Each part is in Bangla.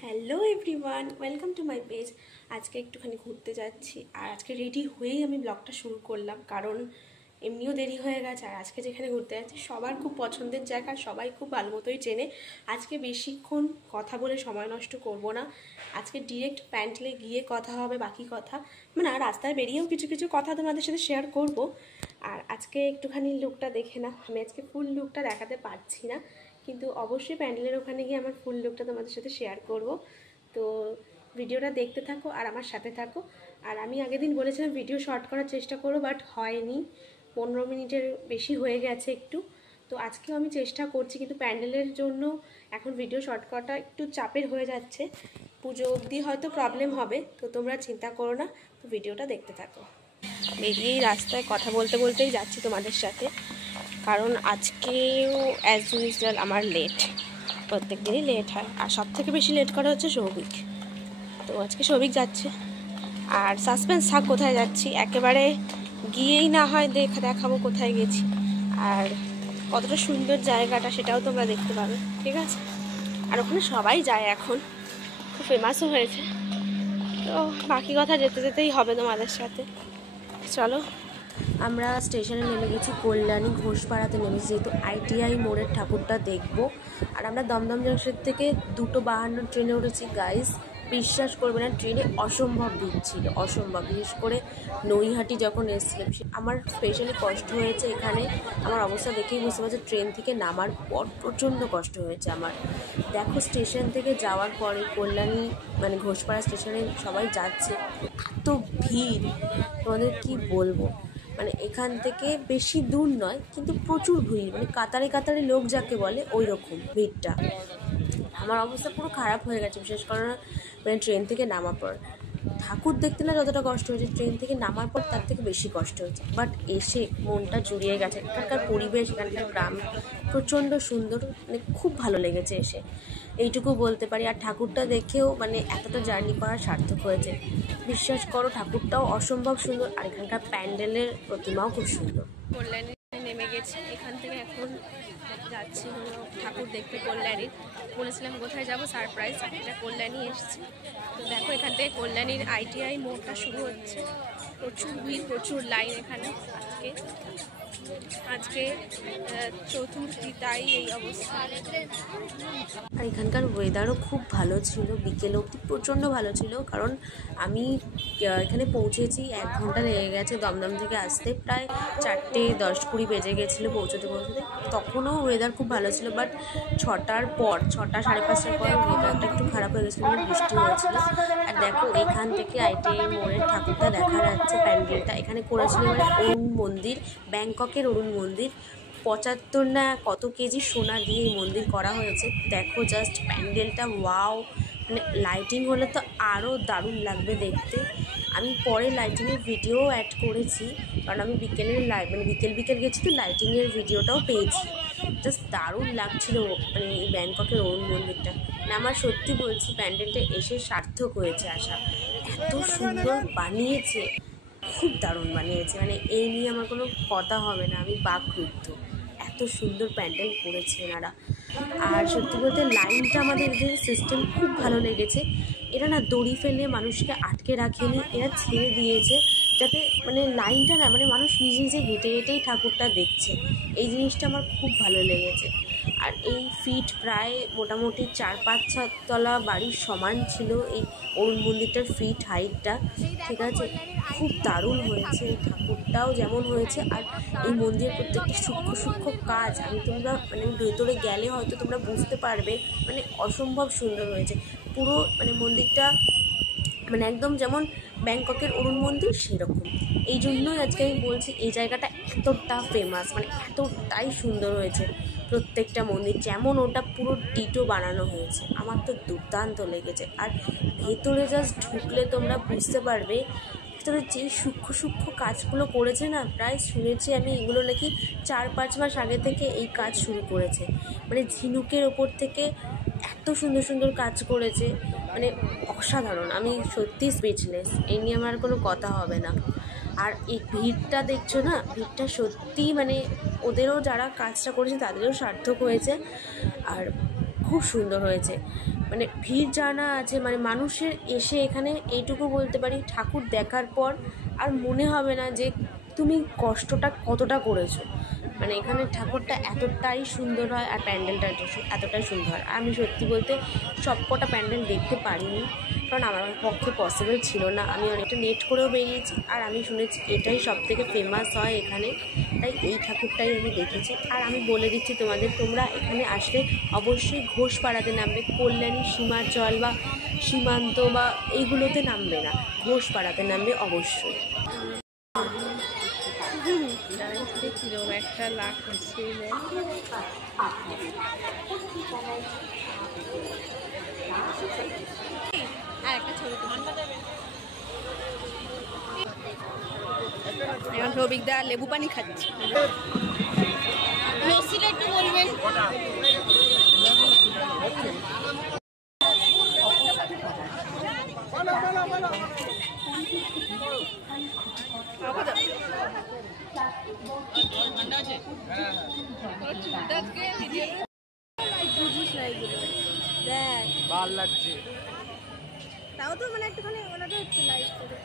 Hello everyone, welcome to my page. আজকে একটুখানি ঘুরতে যাচ্ছি আর আজকে রেডি হয়েই আমি ব্লগটা শুরু করলাম, কারণ এমনিও দেরি হয়ে গেছে। আর আজকে যেখানে ঘুরতে যাচ্ছি সবার খুব পছন্দের জায়গা, সবাই খুব ভালো মতোই চেনে। আজকে বেশিক্ষণ কথা বলে সময় নষ্ট করব না, আজকে ডিরেক্ট প্যান্ডেলে গিয়ে কথা হবে। বাকি কথা মানে রাস্তায় বেরিয়েও কিছু কিছু কথা তোমাদের সাথে শেয়ার করব। আর আজকে একটুখানি লুকটা দেখে না, আমি আজকে ফুল লুকটা দেখাতে পারছি না, কিন্তু অবশ্যই প্যান্ডেলের ওখানে গিয়ে আমার ফুল লুকটা তোমাদের সাথে শেয়ার করব। তো ভিডিওটা দেখতে থাকো আর আমার সাথে থাকো। আর আমি আগের দিন বলেছিলাম ভিডিও শর্ট করার চেষ্টা করো, বাট হয়নি, 15 মিনিটের বেশি হয়ে গেছে একটু। তো আজকেও আমি চেষ্টা করছি, কিন্তু প্যান্ডেলের জন্য এখন ভিডিও শর্ট করাটা একটু চাপের হয়ে যাচ্ছে। পুজো অবধি হয়তো প্রবলেম হবে, তো তোমরা চিন্তা করো না, তো ভিডিওটা দেখতে থাকো। বেরিয়েই রাস্তায় কথা বলতে বলতেই যাচ্ছি তোমাদের সাথে, কারণ আজকেও অ্যাজ ইউজুয়াল আমার লেট, প্রত্যেক দিনই লেট হয়। আর সব থেকে বেশি লেট করা হচ্ছে সৌভিক। তো আজকে সৌভিক যাচ্ছে, আর সাসপেন্স থাক কোথায় যাচ্ছি, একেবারে গিয়েই না হয় দেখাবো কোথায় গেছি আর কতটা সুন্দর জায়গাটা, সেটাও তোমরা দেখতে পাবে, ঠিক আছে? আর ওখানে সবাই যায়, এখন খুব ফেমাসও হয়েছে। তো বাকি কথা যেতে যেতেই হবে তোমাদের সাথে। চলো, আমরা স্টেশনে নেমে গেছি, কল্যাণী ঘোষপাড়াতে নেমেছি, যেহেতু ITI মোড়ের ঠাকুরটা দেখবো। আর আমরা দমদম জংশন থেকে 2:52 ট্রেনে উঠেছি। গাইস, বিশ্বাস করবে না, ট্রেনে অসম্ভব ভিড় ছিল, অসম্ভব। বিশেষ করে নৈহাটি যখন এসেছিলাম, আমার স্পেশালি কষ্ট হয়েছে এখানে। আমার অবস্থা দেখেই বুঝতে পারছি, ট্রেন থেকে নামার পর প্রচণ্ড কষ্ট হয়েছে আমার। দেখো, স্টেশন থেকে যাওয়ার পরে কল্যাণী মানে ঘোষপাড়া স্টেশনে সবাই যাচ্ছে, এত ভিড় তোমাদের কি বলবো। মানে এখান থেকে বেশি দূর নয়, কিন্তু প্রচুর ভিড়, মানে কাতারে কাতারে লোক যাকে বলে ওই রকম ভিড়টা। আমার অবস্থা পুরো খারাপ হয়ে গেছে, বিশেষ করে মানে ট্রেন থেকে নামার পর। ঠাকুর দেখতে না যতটা কষ্ট হয়েছে, ট্রেন থেকে নামার পর তার থেকে বেশি কষ্ট হয়েছে। বাট এসে মনটা জুড়িয়ে গেছে। এখানকার পরিবেশ, এখানকার গ্রাম প্রচণ্ড সুন্দর, মানে খুব ভালো লেগেছে এসে, এইটুকু বলতে পারি। আর ঠাকুরটা দেখেও মানে এতটা জার্নি করার সার্থক হয়েছে। বিশ্বাস করো, ঠাকুরটাও অসম্ভব সুন্দর, আর এখানকার প্যান্ডেলের প্রতিমাও খুব সুন্দর। কল্যাণী নেমে গেছি, এখান থেকে এখন যাচ্ছি হলো ঠাকুর দেখতে কল্যাণীর। বলেছিলাম কোথায় যাব, সারপ্রাইজ, এটা কল্যাণী এসেছি। তো দেখো, এখান থেকে কল্যাণীর ITI মোড়টা শুরু হচ্ছে। প্রচুর ভিড়, প্রচুর লাইন এখানে। আজকে চতুর্থী, তাই এই অবস্থা। আর এখানকার ওয়েদারও খুব ভালো ছিল, বিকেল অবধি প্রচণ্ড ভালো ছিল। কারণ আমি এখানে পৌঁছেছি 1 ঘন্টা লেগে গেছে দমদম থেকে আসতে, প্রায় 4:10-20 বেজে গেছিলো পৌঁছতে। তখনও ওয়েদার খুব ভালো ছিল, বাট 6টার পর, 6টা 5:30টার পর ওয়েদারটা একটু খারাপ হয়ে গেছিলো, বৃষ্টি হয়েছিল। আর দেখো, এখান থেকে ITI মোড়ের ঠাকুরটা দেখা যাচ্ছে, প্যান্ডেলটা এখানে করেছিল অরুণ মন্দির, ব্যাংককের অরুণ মন্দির। 75 না কত কেজি সোনা দিয়ে এই মন্দির করা হয়েছে। দেখো জাস্ট প্যান্ডেলটা, ওয়াও! মানে লাইটিং হলে তো আরও দারুণ লাগবে দেখতে। আমি পরে লাইটিংয়ের ভিডিও অ্যাড করেছি, কারণ আমি বিকেলের মানে বিকেল গেছি, তো লাইটিংয়ের ভিডিওটাও পেয়েছি। জাস্ট দারুণ লাগছিল মানে এই ব্যাংককের অরুণ মন্দিরটা। মানে আমার সত্যি বলছি, প্যান্ডেলটা এসে সার্থক হয়েছে আসা। এত সুন্দর বানিয়েছে, খুব দারুণ বানিয়েছে, মানে এই নিয়ে আমার কোনো কথা হবে না, আমি বাকরুদ্ধ। এত সুন্দর প্যান্ডেল করেছে এনারা। আর সত্যি বলতে লাইনটা, আমাদের এদের সিস্টেম খুব ভালো লেগেছে। এরা না দড়ি ফেলে মানুষকে আটকে রাখেনি, এরা ছেড়ে দিয়েছে, যাতে মানে লাইনটা না, মানে মানুষ নিজে নিজে হেঁটে হেঁটেই ঠাকুরটা দেখছে। এই জিনিসটা আমার খুব ভালো লেগেছে। আর এই ফিট প্রায় মোটামুটি 4-5 তলা বাড়ির সমান ছিল এই অরুণ মন্দিরটার ফিট হাইটটা, ঠিক আছে? খুব দারুণ হয়েছে, ঠাকুরটাও যেমন হয়েছে, আর এই মন্দিরের প্রত্যেকটি সূক্ষ্ম সূক্ষ্ম কাজ, তোমরা মানে ভেতরে গেলে হয়তো তোমরা বুঝতে পারবে, মানে অসম্ভব সুন্দর হয়েছে পুরো। মানে মন্দিরটা মানে একদম যেমন ব্যাংককের অরুণ মন্দির সেরকম। এই জন্যই আজকে আমি বলছি এই জায়গাটা এতটা ফেমাস, মানে এতটাই সুন্দর হয়েছে প্রত্যেকটা মন্দির, যেমন ওটা পুরো ডিটো বানানো হয়েছে। আমার তো দুর্দান্ত লেগেছে। আর ভেতরে জাস্ট ঢুকলে তোমরা বুঝতে পারবে ভেতরে যে সূক্ষ্ম সূক্ষ্ম কাজগুলো করেছে না, প্রায় শুনেছি আমি এগুলো নাকি 4-5 মাস আগে থেকে এই কাজ শুরু করেছে। মানে ঝিনুকের ওপর থেকে এত সুন্দর সুন্দর কাজ করেছে, মানে অসাধারণ। আমি সত্যি স্পিচলেস, এই নিয়ে আমার কোনো কথা হবে না। আর এই ভিড়টা দেখছো না, ভিড়টা সত্যিই মানে ওদেরও, যারা কাজটা করেছে তাদেরও সার্থক হয়েছে, আর খুব সুন্দর হয়েছে। মানে ভিড় জানা আছে, মানে মানুষের এসে এখানে এইটুকু বলতে পারি ঠাকুর দেখার পর আর মনে হবে না যে তুমি কষ্টটা কতটা করেছো। মানে এখানে ঠাকুরটা এতটাই সুন্দর হয় আর প্যান্ডেলটা এতটাই সুন্দর হয়। আমি সত্যি বলতে সব কটা প্যান্ডেল দেখতে পারিনি, কারণ আমার পক্ষে পসিবল ছিল না। আমি অনেকটা লেট করেও বেরিয়েছি, আর আমি শুনেছি এটাই সবথেকে ফেমাস হয় এখানে, তাই এই ঠাকুরটাই আমি দেখেছি। আর আমি বলে দিচ্ছি তোমাদের, তোমরা এখানে আসলে অবশ্যই ঘোষপাড়াতে নামবে, কল্যাণী সীমাচল বা সীমান্ত বা এইগুলোতে নামবে না, ঘোষপাড়াতে নামবে অবশ্যই। কিরকম একটা লাগছে আর একটা ছবি এখন সৌভিকদা লেবু পানি খাচ্ছে। লস্যিটা একটু বলবেন। বুঝিস না এগুলো, দেখ ভাল লাগছে। তাও তো মানে একটুখানি ওনাটা হচ্ছে লাইট করে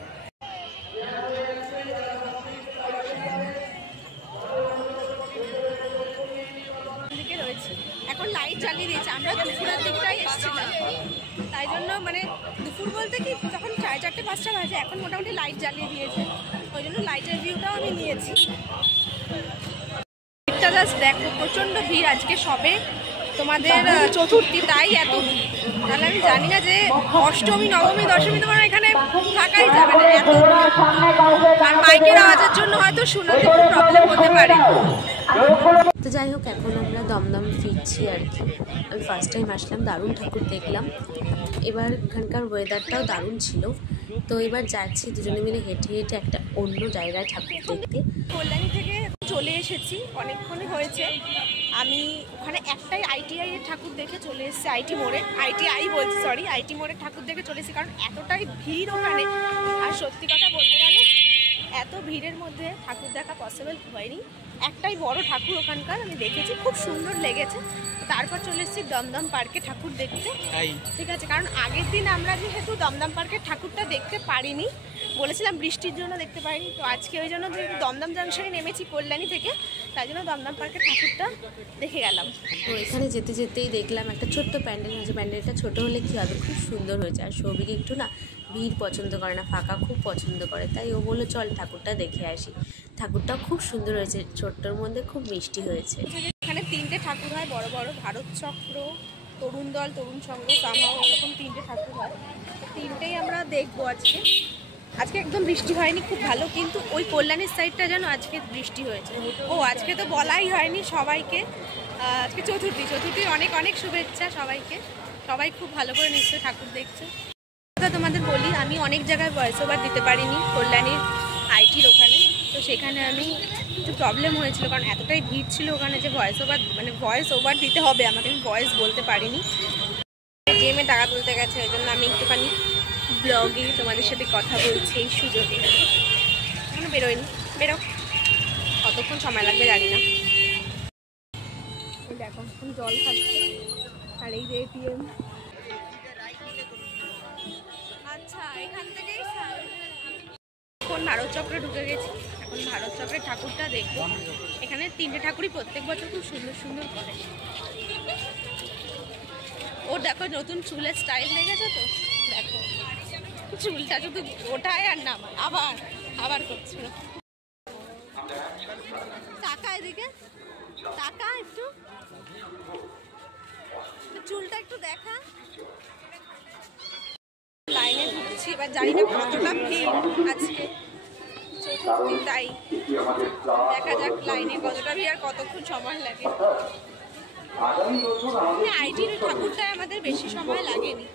দিকে রয়েছে। এখন লাইট জ্বালিয়ে দিয়েছে, আমরা দুপুরের দিকটাই এসেছিলাম, তাই জন্য মানে দুপুর বলতে কি যখন 4:30-5টা বাজে, এখন মোটামুটি লাইট জ্বালিয়ে দিয়েছে, ওই জন্য লাইটের ভিউটাও আমি নিয়েছি। ভিড়টা জাস্ট দেখো, প্রচণ্ড ভিড়। আজকে সবে তোমাদের চতুর্থী, তাই এত ভিড়। তাহলে আমি জানি না যে অষ্টমী নবমী দশমী তোমার এখানে থাকাই যাবে না, এত আর মাইকের আওয়াজের জন্য হয়তো শোনাতে প্রবলেম হতে পারে। তো যাই হোক, এখন আমরা দমদম ফিরছি আর কি। আমি ফার্স্ট টাইম আসলাম, দারুণ ঠাকুর দেখলাম। এবার এখানকার ওয়েদারটাও দারুণ ছিল। তো এবার যাচ্ছি দুজনে মিলে হেঁটে হেঁটে একটা অন্য জায়গায় ঠাকুর দেখতে। কল্যাণী থেকে চলে এসেছি, অনেকক্ষণই হয়েছে। আমি ওখানে একটাই ITI এর ঠাকুর দেখে চলে এসেছি, আইটি মোড়ে, ITI বলছি সরি, আইটি মোড়ের ঠাকুর দেখে চলে এসেছি, কারণ এতটাই ভিড় ওখানে। আর সত্যি কথা বলতে গেলে এত ভিড়ের মধ্যে ঠাকুর দেখা পসিবল হয়নি। একটাই বড় ঠাকুর ওখানকার আমি দেখেছি, খুব সুন্দর লেগেছে। তারপর চলে এসেছি দমদম পার্কে ঠাকুর দেখতে। ঠিক আছে, কারণ আগের দিন আমরা যেহেতু দমদম পার্কের ঠাকুরটা দেখতে পারিনি, বলেছিলাম বৃষ্টির জন্য দেখতে পারিনি, তো আজকে ওই জন্য যেহেতু দমদম জাংশনে নেমেছি কল্যাণী থেকে, তাই জন্য দমদম পার্কের ঠাকুরটা দেখে গেলাম। তো এখানে যেতে যেতেই দেখলাম একটা ছোট্ট প্যান্ডেল হয়েছে। প্যান্ডেলটা ছোট হলে কী হবে, খুব সুন্দর হয়েছে। আর সৌভিক একটু না ভিড় পছন্দ করে না, ফাঁকা খুব পছন্দ করে, তাই ও বললো চল ঠাকুরটা দেখে আসি। ঠাকুরটাও খুব সুন্দর হয়েছে, ছোট্টর মধ্যে খুব মিষ্টি হয়েছে। এখানে 3টে ঠাকুর হয় বড় বড়, ভারত চক্র, তরুণ দল, তরুণ সংঘ, কামাও, এরকম 3টে ঠাকুর হয়। 3টেই আমরা দেখবো আজকে। আজকে একদম বৃষ্টি হয়নি, খুব ভালো, কিন্তু ওই কল্যাণীর সাইডটা যেন আজকে বৃষ্টি হয়েছে। ও আজকে তো বলাই হয়নি সবাইকে, আজকে চতুর্থীর অনেক অনেক শুভেচ্ছা সবাইকে। সবাই খুব ভালো করে নিশ্চয়ই ঠাকুর দেখছে। তোমাদের বলি, আমি অনেক জায়গায় ভয়েস ওভার দিতে পারিনি কল্যাণীর আইটির ওখানে, তো সেখানে আমি একটু প্রবলেম হয়েছিল, কারণ এতটাই ভিড় ছিল ওখানে যে ভয়েস ওভার দিতে হবে আমাকে, আমি ভয়েস বলতে পারিনি। এটিএমে টাকা তুলতে গেছে, ওই জন্য আমি একটুখানি ব্লগে তোমাদের সাথে কথা বলছি এই সুযোগে। এখনো বেরোয়নি, বেরো, কতক্ষণ সময় লাগবে জানি না। দেখো এখন জল খাচ্ছে, আর এই যে এটিএম। আচ্ছা, এখান থেকেই এখন ভারত চক্রে ঢুকে গেছি। এখন ভারত চক্রের ঠাকুরটা দেখবো। এখানে 3টে ঠাকুরই প্রত্যেক বছর খুব সুন্দর সুন্দর করে। ও দেখো নতুন চুলের স্টাইল দেখেছো তো, দেখো চুলটা শুধু ওঠায় আর নামায়, আবার করছে। টাকা এদিকে, টাকা একটু, চুলটা একটু দেখা। লাইনে ঢুকছি, এবার জানি না কতটা ভিড় আজকে চতুর্থী, তাই দেখা যাক লাইনে কতটা ভিড় আর কতক্ষণ সময় লাগে। আইটির ঠাকুরটায় আমাদের বেশি সময় লাগেনি,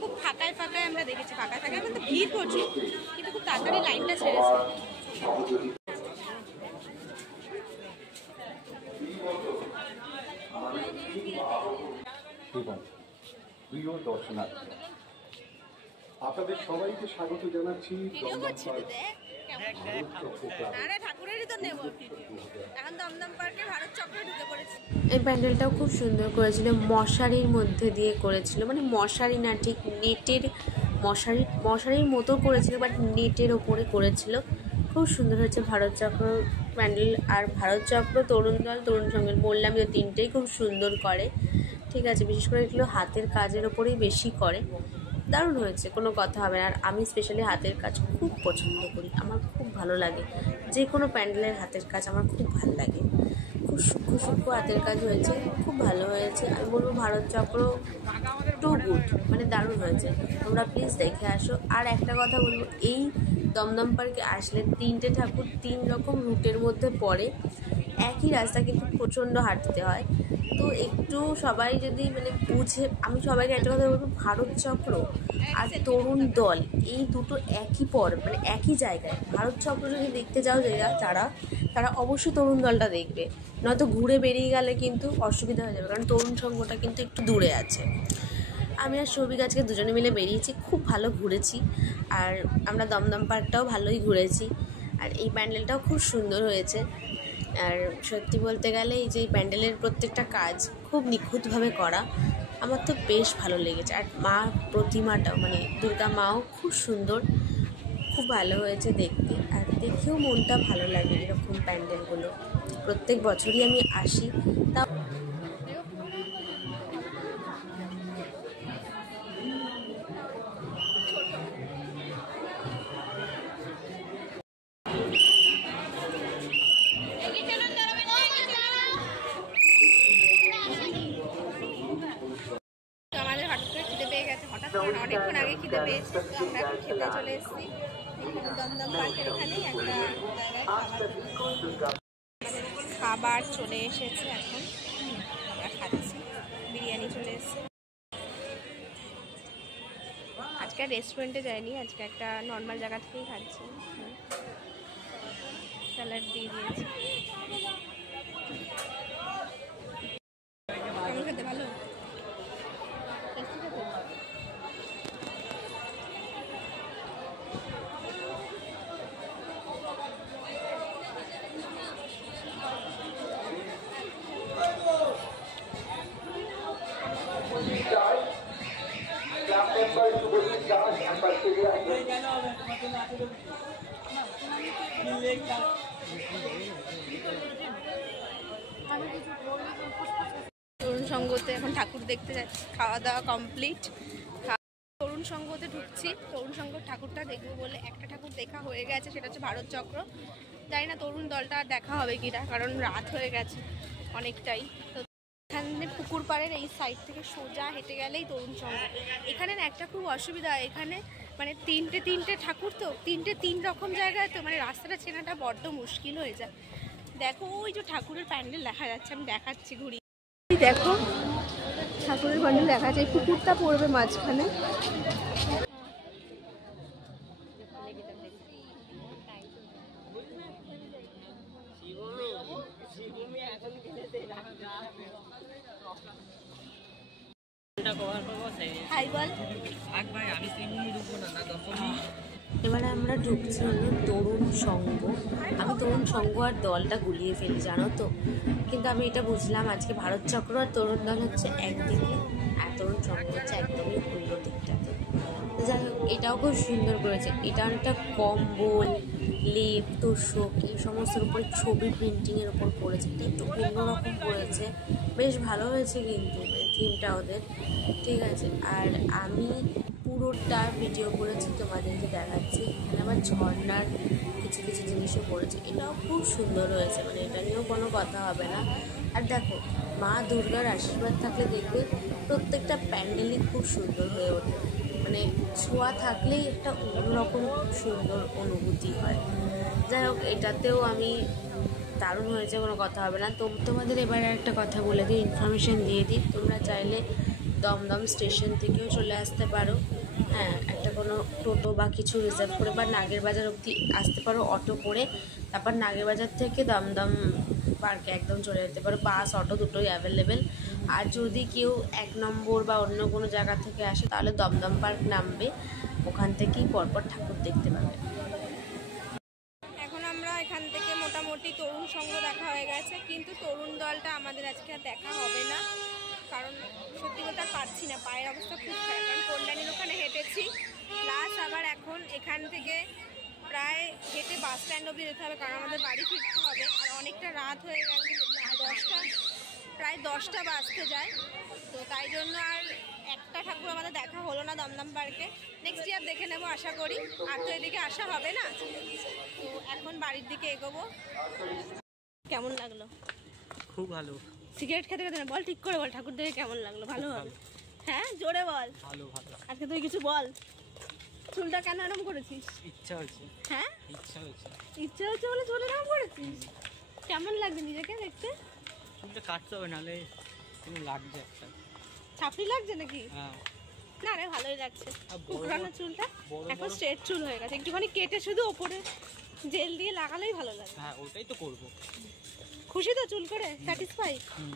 খুব ফাঁকায় ফাঁকায় আমরা দেখেছি, ফাঁকায় ফাঁকায় কিন্তু ভিড় প্রচুর, কিন্তু খুব তাড়াতাড়ি লাইনটা ছেড়েছে। প্রিয় দর্শনার্থী, আপনাদের সবাইকে স্বাগত জানাচ্ছি ঠাকুরের এখনই তো নেব ভিডিও। এখন দমদম পার্কে ভারত চক্রে ঢুকে পড়েছি। এই প্যান্ডেলটাও খুব সুন্দর করেছিল, মশারির মধ্যে দিয়ে করেছিল, মানে মশারি না ঠিক নেটের, মশারির মতো করেছিল বাট নেটের ওপরে করেছিল। খুব সুন্দর হয়েছে ভারত চক্র প্যান্ডেল। আর ভারত চক্র, তরুণ দল, তরুণ সঙ্গীত বললাম যে তিনটেই খুব সুন্দর করে। ঠিক আছে, বিশেষ করে এগুলো হাতের কাজের ওপরেই বেশি করে। দারুণ হয়েছে, কোনো কথা হবে না। আর আমি স্পেশালি হাতের কাজ খুব পছন্দ করি, আমার খুব ভালো লাগে। যে কোনো প্যান্ডেলের হাতের কাজ আমার খুব ভালো লাগে। খুব সূক্ষ্ম সূক্ষ্ম হাতের কাজ হয়েছে, খুব ভালো হয়েছে। আমি বলবো ভারত চক্র টু গুড, মানে দারুণ হয়েছে। তোমরা প্লিজ দেখে আসো। আর একটা কথা বলবো, এই দমদম পার্কে আসলে তিনটে ঠাকুর 3 রকম রুটের মধ্যে পড়ে। একই রাস্তা কিন্তু প্রচণ্ড হাঁটতে হয়। তো একটু সবাই যদি মানে বুঝে, আমি সবাইকে একটা কথা বলবো, ভারত চক্র আর তরুণ দল এই দুটো একই মানে একই জায়গায়। ভারত চক্র যদি দেখতে যাও তারা অবশ্যই তরুণ দলটা দেখবে, নয়তো ঘুরে বেরিয়ে গেলে কিন্তু অসুবিধা হয়ে যাবে, কারণ তরুণ সংঘটা কিন্তু একটু দূরে আছে। আমি আর সৌভিক আজকে দুজনে মিলে বেরিয়েছি, খুব ভালো ঘুরেছি। আর আমরা দমদম পার্কটাও ভালোই ঘুরেছি। আর এই প্যান্ডেলটাও খুব সুন্দর হয়েছে। আর সত্যি বলতে গেলে এই যে প্যান্ডেলের প্রত্যেকটা কাজ খুব নিখুঁতভাবে করা, আমার তো বেশ ভালো লেগেছে। আর মা প্রতিমাটাও, মানে দুর্গা মাও খুব সুন্দর, খুব ভালো হয়েছে দেখতে। আর দেখেও মনটা ভালো লাগে এরকম প্যান্ডেলগুলো। প্রত্যেক বছরই আমি আসি। তা আমাদের হঠাৎ করে খিদে পেয়ে গেছে, হঠাৎ করে অনেকক্ষণ আগে খিদে পেয়েছে। তো আমরা এখন খেতে চলে এসেছি এখানে দমদম পার্কের ওখানেই একটা জায়গায় আমাদের খাবার চলে এসেছে। এখন আমরা খাচ্ছি, বিরিয়ানি চলে এসেছে। আজকে রেস্টুরেন্টে যাইনি, আজকে একটা নর্মাল জায়গা থেকেই খাচ্ছি। স্যালাড দিয়ে দিয়েছি। কেমন খেতে? ভালো তরুণ সঙ্গতে এখন ঠাকুর দেখতে যাচ্ছি, খাওয়া দাওয়া কমপ্লিট। তরুণ সঙ্গতে ঢুকছি, তরুণ সঙ্গ ঠাকুরটা দেখবো বলে। একটা ঠাকুর দেখা হয়ে গেছে, সেটা হচ্ছে ভারত চক্র। জানি না তরুণ দলটা দেখা হবে কিনা, কারণ রাত হয়ে গেছে অনেকটাই। তো এখানে পুকুর পাড়ের এই সাইড থেকে সোজা হেঁটে গেলেই তরুণ সঙ্গ। এখানে না একটা খুব অসুবিধা, এখানে মানে তিনটে ঠাকুর, তো তিন রকম জায়গায়, তো মানে রাস্তাটা চেনাটা বড্ড মুশকিল হয়ে যায়। দেখো ওই যে ঠাকুরের প্যান্ডেল দেখা যাচ্ছে, আমি দেখাচ্ছি ঘুরি। দেখো ঠাকুরের প্যান্ডেল দেখা যায়, পুকুরটা পড়বে মাঝখানে। এবারে আমরা ঢুকছি হলো তরুণ সঙ্গ। আমি তরুণ সঙ্গ আর দলটা গুলিয়ে ফেলি, জানো তো। কিন্তু আমি এটা বুঝলাম আজকে ভারত চক্র আর তরুণ দল হচ্ছে একদিকে, আর তরুণ সঙ্গ হচ্ছে একদমই অন্য দিকটাতে। যাই হোক, এটাও খুব সুন্দর করেছে। এটা অনেকটা কম্বল, লেপ, তোষক এই সমস্তের উপরে ছবি প্রিন্টিংয়ের ওপর করেছে। এটা একটু অন্যরকম করেছে, বেশ ভালো হয়েছে কিন্তু থিমটা ওদের। ঠিক আছে, আর আমি পুরোটা ভিডিও করেছি, তোমাদেরকে দেখাচ্ছি। এখানে আমার ঝর্ণার কিছু কিছু জিনিসও পড়েছে, এটাও খুব সুন্দর হয়েছে, মানে এটা নিয়েও কোনো কথা হবে না। আর দেখো, মা দুর্গার আশীর্বাদ থাকলে দেখবে প্রত্যেকটা প্যান্ডেলই খুব সুন্দর হয়ে ওঠে, মানে ছোঁয়া থাকলেই একটা অন্যরকম সুন্দর অনুভূতি হয়। যাই হোক, এটাতেও আমি দারুণ হয়েছে, কোনো কথা হবে না। তো তোমাদের এবারে একটা কথা বলে দিই, ইনফরমেশান দিয়ে দিই। তোমরা চাইলে দমদম স্টেশন থেকেও চলে আসতে পারো, হ্যাঁ, একটা কোনো টোটো বা কিছু রিজার্ভ করে, বা নাগেরবাজার অবধি আসতে পারো অটো করে। তারপর নাগেরবাজার থেকে দমদম পার্কে একদম চলে যেতে পারো। বাস অটো দুটোই অ্যাভেলেবেল। আর যদি কেউ 1 নম্বর বা অন্য কোনো জায়গা থেকে আসে, তাহলে দমদম পার্ক নামবে, ওখান থেকেই পরপর ঠাকুর দেখতে পাবে। এখন আমরা এখান থেকে মোটামুটি মোটামুটি তরুণ সঙ্গ দেখা হয়ে গেছে, কিন্তু তরুণ দলটা আমাদের আজকে আর দেখা হবে না, কারণ সত্যি কথা আর পারছি না, পায়ের অবস্থা খুব খারাপ। কারণ কল্যাণীর ওখানে হেঁটেছি, প্লাস আবার এখন এখান থেকে প্রায় হেঁটে বাস স্ট্যান্ড অবধি যেতে হবে, কারণ আমাদের বাড়ি ফিরতে হবে। আর অনেকটা রাত হয়ে গেছে, প্রায় 10টা বাজতে যায়, তো তাই জন্য আর একটা ঠাকুর আমাদের দেখা হলো না দমদম পার্কে। নেক্সট ইয়ার দেখে নেবো আশা করি, আর তো এদিকে আসা হবে না। তো এখন বাড়ির দিকে এগোবো। কেমন লাগলো? খুব ভালো। সিগারেট খেতে খেতে না, বল ঠিক করে বল, ঠাকুর দেখে কেমন লাগলো? ভালো হবে, হ্যাঁ জোরে বল। ভালো ভালো। আজকে তুই কিছু বল, চুলটা কেন এরকম করেছিস? ইচ্ছা হয়েছে। হ্যাঁ ইচ্ছা হয়েছে। ইচ্ছে হচ্ছে বলে চুল এরকম করেছিস? কেমন লাগছে নিজেকে দেখতে? চুলটা কাটতে হবে, নাহলে কিন্তু লাগছে একটা। ছাপড়ি লাগছে নাকি? হ্যাঁ। না রে, ভালোই লাগছে। আর বড় কুকরানো চুলটা বড় এখন বড়- স্ট্রেট চুল হয়ে গেছে, একটুখানি কেটে শুধু ওপরে জেল দিয়ে লাগালেই ভালো লাগে। হ্যাঁ, ওটাই তো করবো। খুশি তো চুল করে? স্যাটিসফাই? হুম।